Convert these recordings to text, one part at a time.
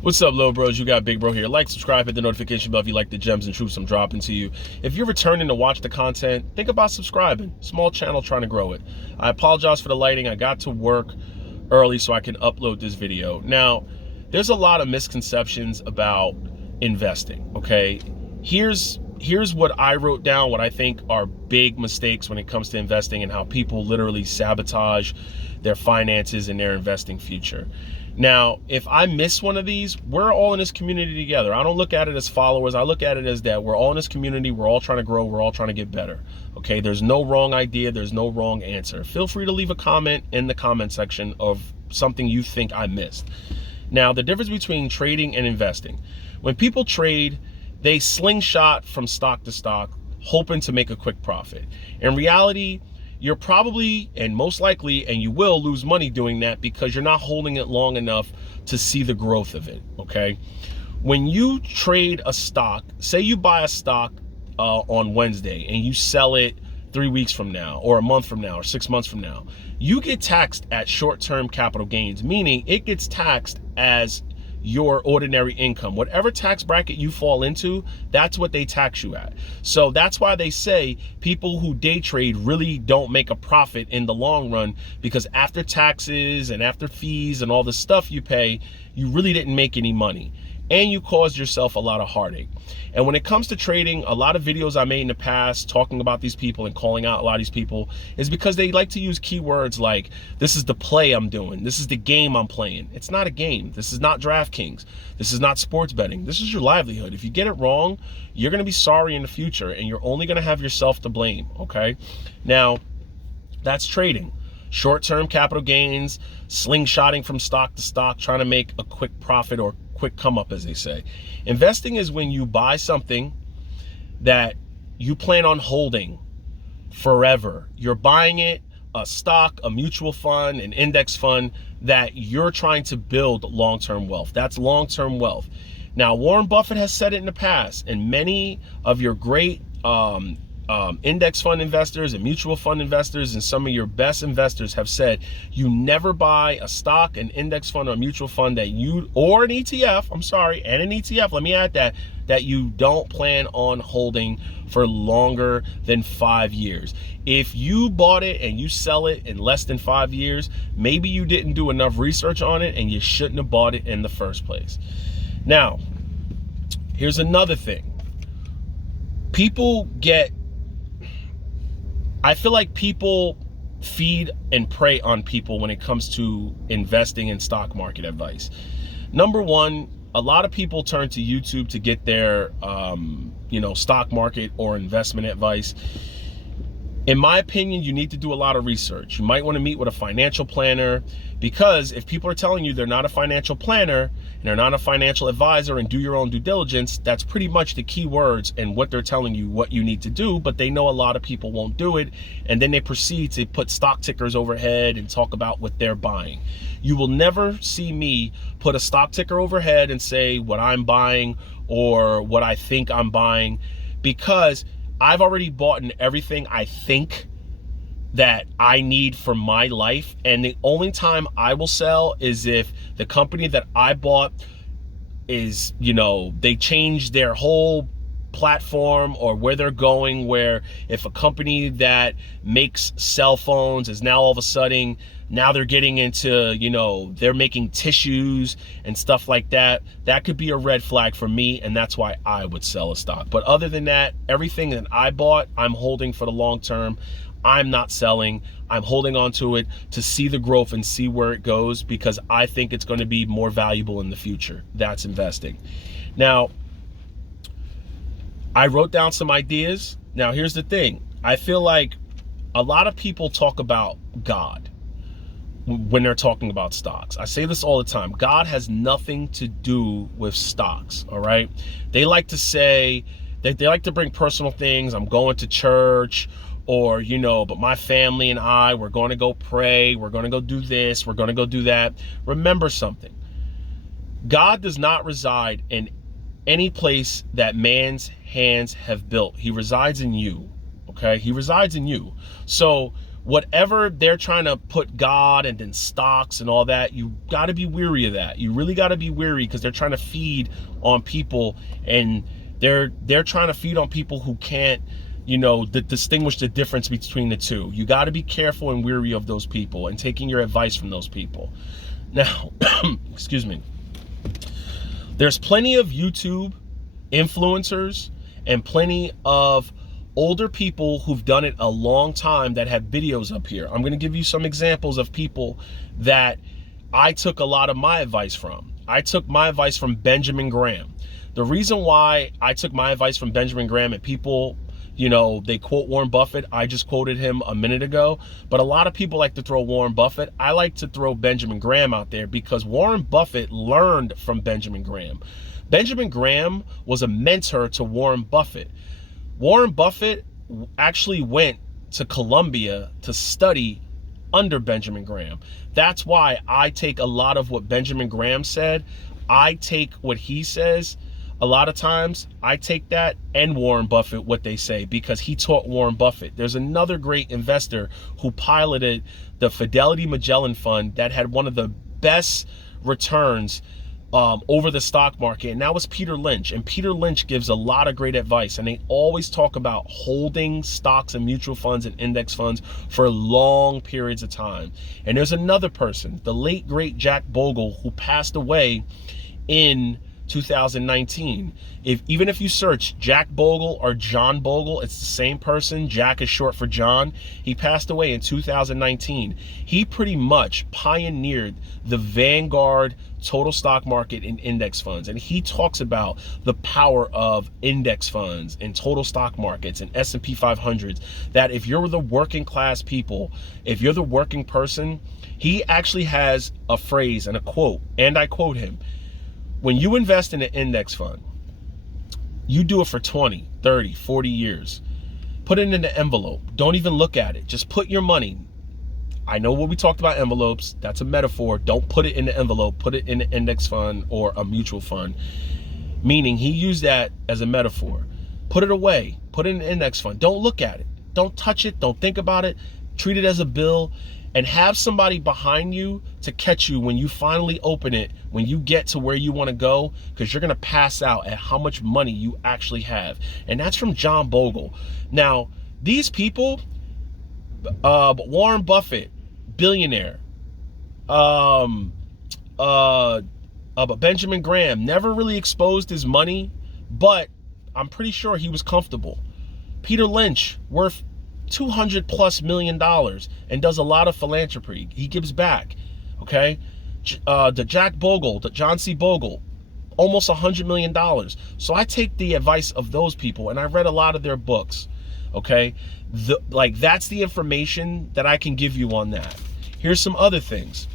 What's up, little bros? You got Big Bro here. Like, subscribe, hit the notification bell if you like the gems and truths I'm dropping to you. If you're returning to watch the content, think about subscribing. Small channel trying to grow it. I apologize for the lighting. I got to work early so I can upload this video. Now, there's a lot of misconceptions about investing, okay? Here's what I wrote down, what I think are big mistakes when it comes to investing and how people literally sabotage their finances and their investing future. Now, if I miss one of these, we're all in this community together. I don't look at it as followers. I look at it as that we're all in this community. We're all trying to grow. We're all trying to get better. Okay, there's no wrong idea. There's no wrong answer. Feel free to leave a comment in the comment section of something you think I missed. Now, the difference between trading and investing. When people trade, they slingshot from stock to stock, hoping to make a quick profit. In reality, you're probably and most likely, and you will lose money doing that because you're not holding it long enough to see the growth of it, okay? When you trade a stock, say you buy a stock on Wednesday and you sell it 3 weeks from now or a month from now or 6 months from now, you get taxed at short-term capital gains, meaning it gets taxed as your ordinary income. Whatever tax bracket you fall into, that's what they tax you at. So that's why they say people who day trade really don't make a profit in the long run, because after taxes and after fees and all the stuff you pay, you really didn't make any money. And you caused yourself a lot of heartache. And when it comes to trading, a lot of videos I made in the past talking about these people and calling out a lot of these people is because they like to use keywords like, this is the play I'm doing, this is the game I'm playing. It's not a game. This is not DraftKings. This is not sports betting. This is your livelihood. If you get it wrong, you're going to be sorry in the future, and you're only going to have yourself to blame, okay? Now, that's trading. Short-term capital gains, slingshotting from stock to stock, trying to make a quick profit or quick come up, as they say. Investing is when you buy something that you plan on holding forever. You're buying it, a stock, a mutual fund, an index fund that you're trying to build long-term wealth. That's long-term wealth. Now, Warren Buffett has said it in the past, and many of your great index fund investors and mutual fund investors and some of your best investors have said you never buy a stock, an index fund, or a mutual fund that you, or an ETF, and an ETF, let me add that you don't plan on holding for longer than 5 years. If you bought it and you sell it in less than 5 years, maybe you didn't do enough research on it and you shouldn't have bought it in the first place. Now, here's another thing. I feel like people feed and prey on people when it comes to investing in stock market advice. Number one, a lot of people turn to YouTube to get their, stock market or investment advice. In my opinion, you need to do a lot of research. You might want to meet with a financial planner, because if people are telling you they're not a financial planner and they're not a financial advisor and do your own due diligence, that's pretty much the key words and what they're telling you what you need to do, but they know a lot of people won't do it, and then they proceed to put stock tickers overhead and talk about what they're buying. You will never see me put a stock ticker overhead and say what I'm buying or what I think I'm buying, because I've already bought in everything I think that I need for my life. And the only time I will sell is if the company that I bought is, they change their whole platform or where they're going, where if a company that makes cell phones is now all of a sudden, now they're getting into, they're making tissues and stuff like that, that could be a red flag for me, and that's why I would sell a stock. But other than that, everything that I bought, I'm holding for the long term. I'm not selling. I'm holding on to it to see the growth and see where it goes, because I think it's going to be more valuable in the future. That's investing. Now, I wrote down some ideas. Now, here's the thing. I feel like a lot of people talk about God when they're talking about stocks. I say this all the time. God has nothing to do with stocks, all right? They like to say, they like to bring personal things. I'm going to church, or, but my family and I, we're going to go pray. We're going to go do this. We're going to go do that. Remember something. God does not reside in any place that man's hands have built. He resides in you, okay? He resides in you. So whatever they're trying to put God and then stocks and all that, you got to be weary of that. You really got to be weary, because they're trying to feed on people, and they're trying to feed on people who can't, distinguish the difference between the two. You got to be careful and weary of those people and taking your advice from those people. Now, excuse me. There's plenty of YouTube influencers and plenty of older people who've done it a long time that have videos up here. I'm going to give you some examples of people that I took a lot of my advice from. I took my advice from Benjamin Graham. The reason why I took my advice from Benjamin Graham, and people, they quote Warren Buffett. I just quoted him a minute ago, but a lot of people like to throw Warren Buffett. I like to throw Benjamin Graham out there, because Warren Buffett learned from Benjamin Graham. Benjamin Graham was a mentor to Warren Buffett. Warren Buffett actually went to Columbia to study under Benjamin Graham. That's why I take a lot of what Benjamin Graham said. I take what he says. A lot of times I take that and Warren Buffett, what they say, because he taught Warren Buffett. There's another great investor who piloted the Fidelity Magellan Fund that had one of the best returns over the stock market, and that was Peter Lynch. And Peter Lynch gives a lot of great advice, and they always talk about holding stocks and mutual funds and index funds for long periods of time. And there's another person, the late great Jack Bogle, who passed away in 2019. Even if you search Jack Bogle or John Bogle, it's the same person. Jack is short for John. He passed away in 2019. He pretty much pioneered the Vanguard total stock market and index funds. And he talks about the power of index funds and total stock markets and S&P 500s, that if you're the working class people, if you're the working person, he actually has a phrase and a quote, and I quote him: when you invest in an index fund, you do it for 20, 30, 40 years. Put it in the envelope. Don't even look at it. Just put your money. I know what we talked about envelopes. That's a metaphor. Don't put it in the envelope. Put it in an index fund or a mutual fund. Meaning he used that as a metaphor. Put it away. Put it in an index fund. Don't look at it. Don't touch it. Don't think about it. Treat it as a bill. And have somebody behind you to catch you when you finally open it, when you get to where you want to go, because you're going to pass out at how much money you actually have. And that's from John Bogle. Now, these people, Warren Buffett, billionaire, Benjamin Graham, never really exposed his money, but I'm pretty sure he was comfortable. Peter Lynch, worth $200+ million, and does a lot of philanthropy. He gives back. Okay, the Jack Bogle, the John C. Bogle, almost $100 million. So I take the advice of those people, and I read a lot of their books. Okay, that's the information that I can give you on that. Here's some other things.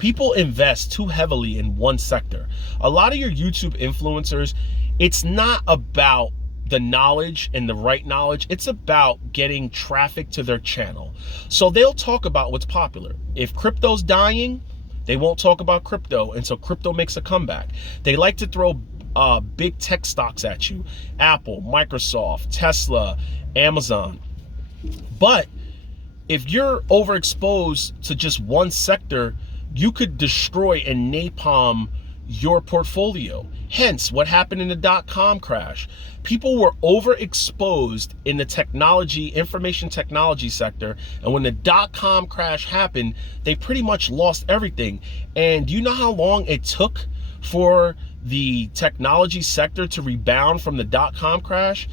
People invest too heavily in one sector. A lot of your YouTube influencers, it's not about the knowledge and the right knowledge. It's about getting traffic to their channel. So they'll talk about what's popular. If crypto's dying, they won't talk about crypto until crypto makes a comeback. They like to throw big tech stocks at you: Apple, Microsoft, Tesla, Amazon. But if you're overexposed to just one sector, you could destroy and napalm your portfolio. Hence what happened in the dot-com crash. People were overexposed in the technology, information technology sector, and when the dot-com crash happened, they pretty much lost everything. And do you know how long it took for the technology sector to rebound from the dot-com crash?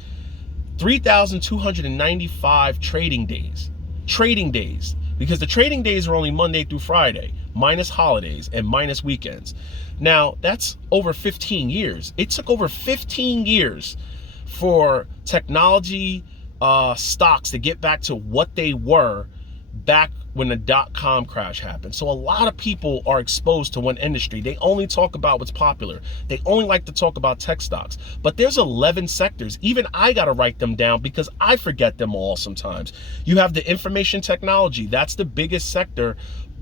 3,295 trading days. Trading days. Because the trading days are only Monday through Friday, minus holidays and minus weekends. Now, that's over 15 years. It took over 15 years for technology stocks to get back to what they were back when the dot-com crash happened. So a lot of people are exposed to one industry. They only talk about what's popular. They only like to talk about tech stocks. But there's 11 sectors. Even I got to write them down because I forget them all sometimes. You have the information technology. That's the biggest sector.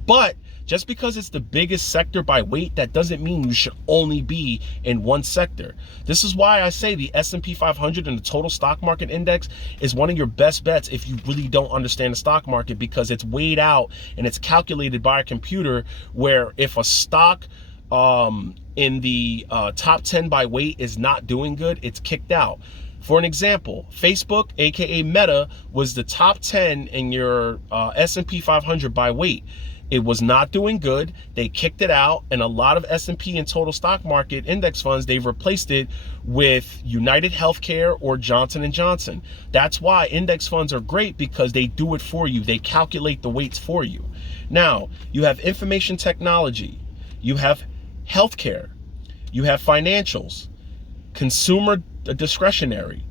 But Just because it's the biggest sector by weight, that doesn't mean you should only be in one sector. This is why I say the S&P 500 and the total stock market index is one of your best bets if you really don't understand the stock market, because it's weighed out and it's calculated by a computer, where if a stock in the top 10 by weight is not doing good, it's kicked out. For an example, Facebook, aka Meta, was the top 10 in your S&P 500 by weight. It was not doing good. They kicked it out, and a lot of S&P and total stock market index funds, they've replaced it with United Healthcare or Johnson & Johnson. That's why index funds are great, because they do it for you. They calculate the weights for you. Now, you have information technology, you have healthcare, you have financials, consumer discretionary,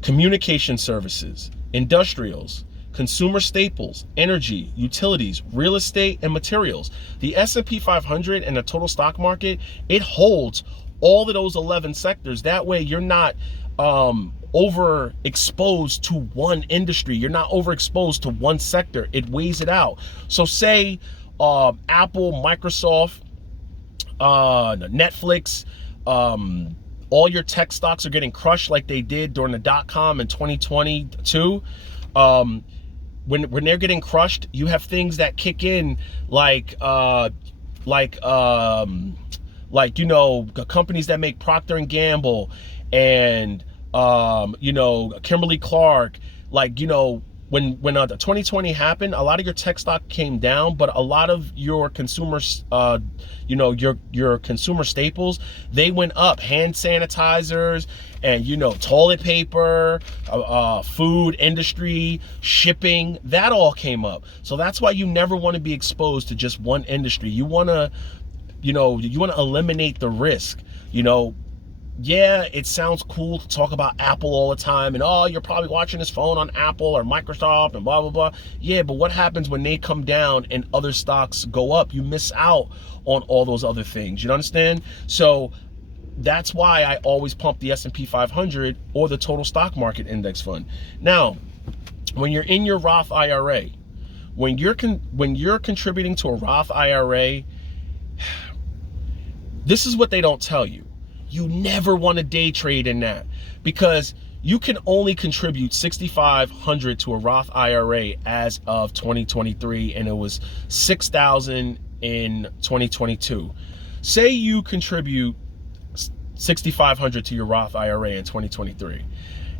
communication services, industrials, consumer staples, energy, utilities, real estate, and materials. The S&P 500 and the total stock market, it holds all of those 11 sectors. That way you're not overexposed to one industry. You're not overexposed to one sector. It weighs it out. So say Apple, Microsoft, Netflix, all your tech stocks are getting crushed like they did during the .com in 2022. When they're getting crushed, you have things that kick in like companies that make Procter and Gamble and Kimberly Clark. When the 2020 happened, a lot of your tech stock came down, but a lot of your consumers, your consumer staples, they went up. Hand sanitizers and, toilet paper, food industry, shipping, that all came up. So that's why you never want to be exposed to just one industry. You want to, eliminate the risk. Yeah, it sounds cool to talk about Apple all the time, and you're probably watching this phone on Apple or Microsoft and blah, blah, blah. Yeah, but what happens when they come down and other stocks go up? You miss out on all those other things. You understand? So that's why I always pump the S&P 500 or the total stock market index fund. Now, when you're in your Roth IRA, when you're contributing to a Roth IRA, this is what they don't tell you. You never want to day trade in that, because you can only contribute $6,500 to a Roth IRA as of 2023, and it was $6,000 in 2022. Say you contribute $6,500 to your Roth IRA in 2023,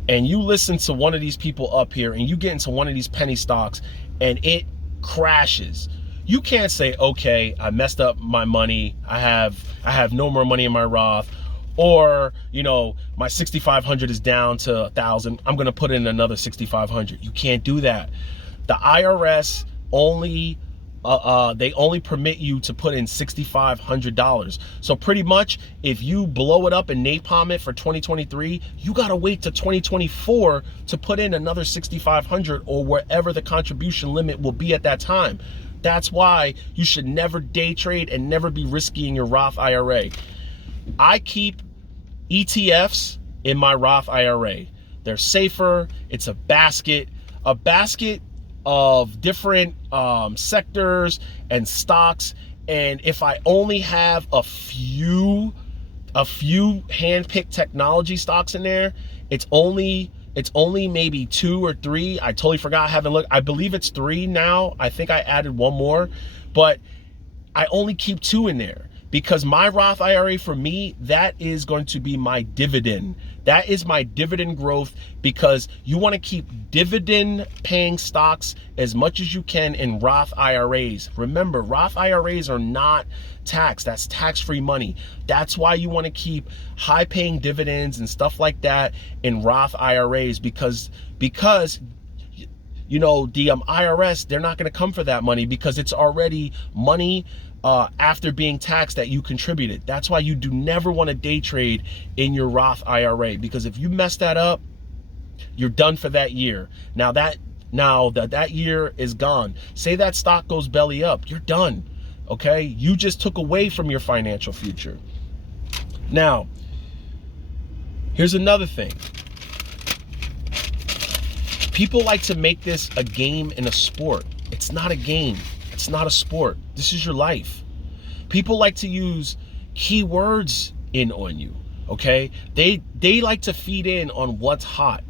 and you listen to one of these people up here, and you get into one of these penny stocks, and it crashes. You can't say, okay, I messed up my money. I have no more money in my Roth. Or, my 6,500 is down to 1,000. I'm going to put in another 6,500. You can't do that. The IRS only permit you to put in $6,500. So pretty much, if you blow it up and napalm it for 2023, you got to wait to 2024 to put in another 6,500 or wherever the contribution limit will be at that time. That's why you should never day trade and never be risky in your Roth IRA. I keep ETFs in my Roth IRA. They're safer. It's a basket of different sectors and stocks. And if I only have a few hand-picked technology stocks in there, it's only maybe 2 or 3. I totally forgot. I haven't looked. I believe it's 3 now. I think I added one more, but I only keep 2 in there. Because my Roth IRA, for me, that is going to be my dividend. That is my dividend growth, because you want to keep dividend paying stocks as much as you can in Roth IRAs. Remember, Roth IRAs are not taxed. That's tax-free money. That's why you want to keep high paying dividends and stuff like that in Roth IRAs, because the IRS, they're not going to come for that money, because it's already money after being taxed that you contributed. That's why you do never want to day trade in your Roth IRA, because if you mess that up, you're done for that year. Now that year is gone. Say that stock goes belly up, you're done. Okay? You just took away from your financial future. Now, here's another thing. People like to make this a game and a sport. It's not a game. It's It's not a sport. This is your life. People like to use keywords in on you, okay? They like to feed in on what's hot,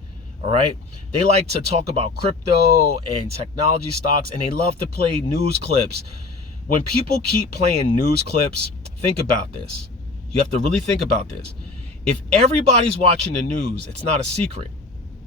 all right? They like to talk about crypto and technology stocks, and they love to play news clips. When people keep playing news clips, think about this. You have to really think about this. If everybody's watching the news, it's not a secret.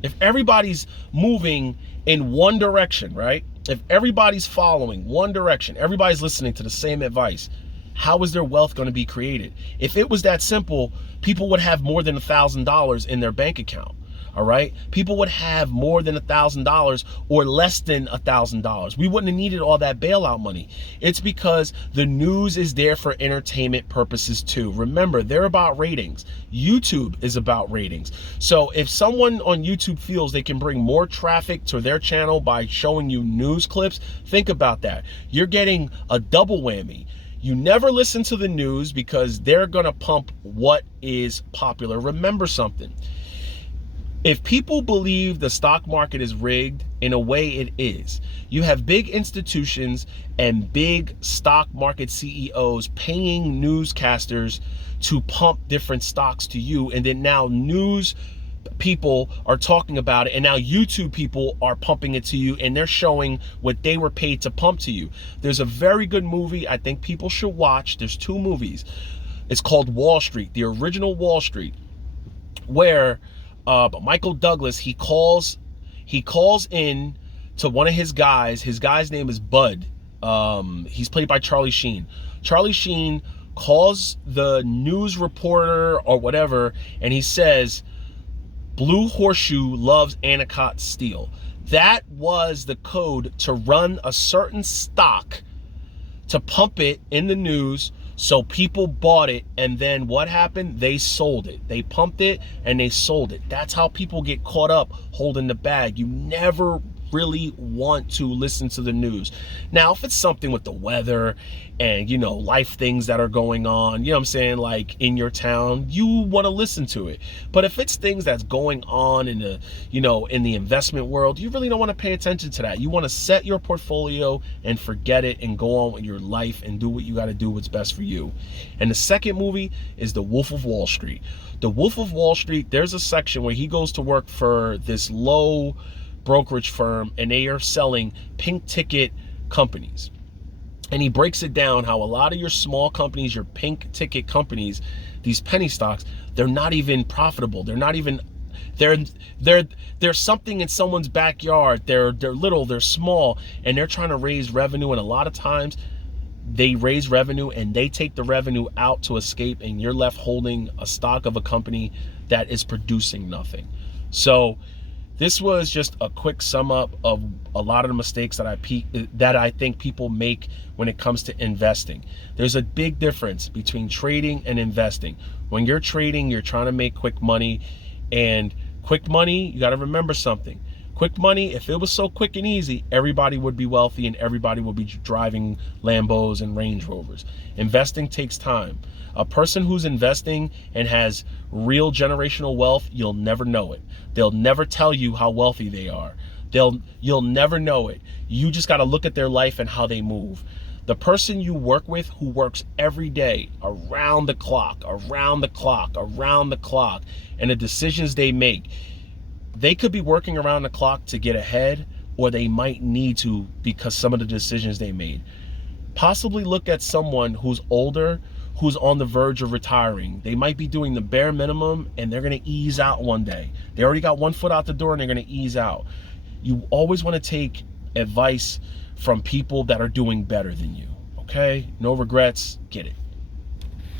If everybody's moving in one direction, right? If everybody's following one direction, everybody's listening to the same advice, how is their wealth going to be created? If it was that simple, people would have more than $1,000 in their bank account. All right. People would have more than $1,000 or less than $1,000. We wouldn't have needed all that bailout money. It's because the news is there for entertainment purposes too. Remember, they're about ratings. YouTube is about ratings. So if someone on YouTube feels they can bring more traffic to their channel by showing you news clips, think about that. You're getting a double whammy. You never listen to the news because they're going to pump what is popular. Remember something. If people believe the stock market is rigged, in a way it is. You have big institutions and big stock market CEOs paying newscasters to pump different stocks to you, and then now news people are talking about it, and now YouTube people are pumping it to you, and they're showing what they were paid to pump to you. There's a very good movie I think people should watch. There's two movies. It's called Wall Street, the original Wall Street, where but Michael Douglas, he calls in to one of his guys. His guy's name is Bud. He's played by Charlie Sheen. Charlie Sheen calls the news reporter or whatever, and he says, Blue Horseshoe loves Anacott Steel. That was the code to run a certain stock, to pump it in the news, so people bought it, and then what happened? They sold it. They pumped it and they sold it. That's how people get caught up holding the bag. You never really want to listen to the news. Now, if it's something with the weather and, you know, life things that are going on, you know what I'm saying, like in your town, you want to listen to it. But if it's things that's going on in the, you know, in the investment world, you really don't want to pay attention to that. You want to set your portfolio and forget it and go on with your life and do what you got to do, what's best for you. And the second movie is The Wolf of Wall Street. The Wolf of Wall Street, there's a section where he goes to work for this low brokerage firm, and they are selling pink ticket companies. And he breaks it down how a lot of your small companies, your pink ticket companies, these penny stocks, they're not even profitable. They're not even, they're something in someone's backyard. They're little, they're small, and they're trying to raise revenue. And a lot of times they raise revenue and they take the revenue out to escape, and you're left holding a stock of a company that is producing nothing. So this was just a quick sum up of a lot of the mistakes that I think people make when it comes to investing. There's a big difference between trading and investing. When you're trading, you're trying to make quick money, and quick money, you got to remember something. Quick money, if it was so quick and easy, everybody would be wealthy and everybody would be driving Lambos and Range Rovers. Investing takes time. A person who's investing and has real generational wealth, you'll never know it. They'll never tell you how wealthy they are. You'll never know it. You just got to look at their life and how they move. The person you work with who works every day around the clock, and the decisions they make, they could be working around the clock to get ahead, or they might need to because some of the decisions they made. Possibly look at someone who's older, who's on the verge of retiring. They might be doing the bare minimum and they're going to ease out one day. They already got one foot out the door and they're going to ease out. You always want to take advice from people that are doing better than you. Okay? No regrets. Get it.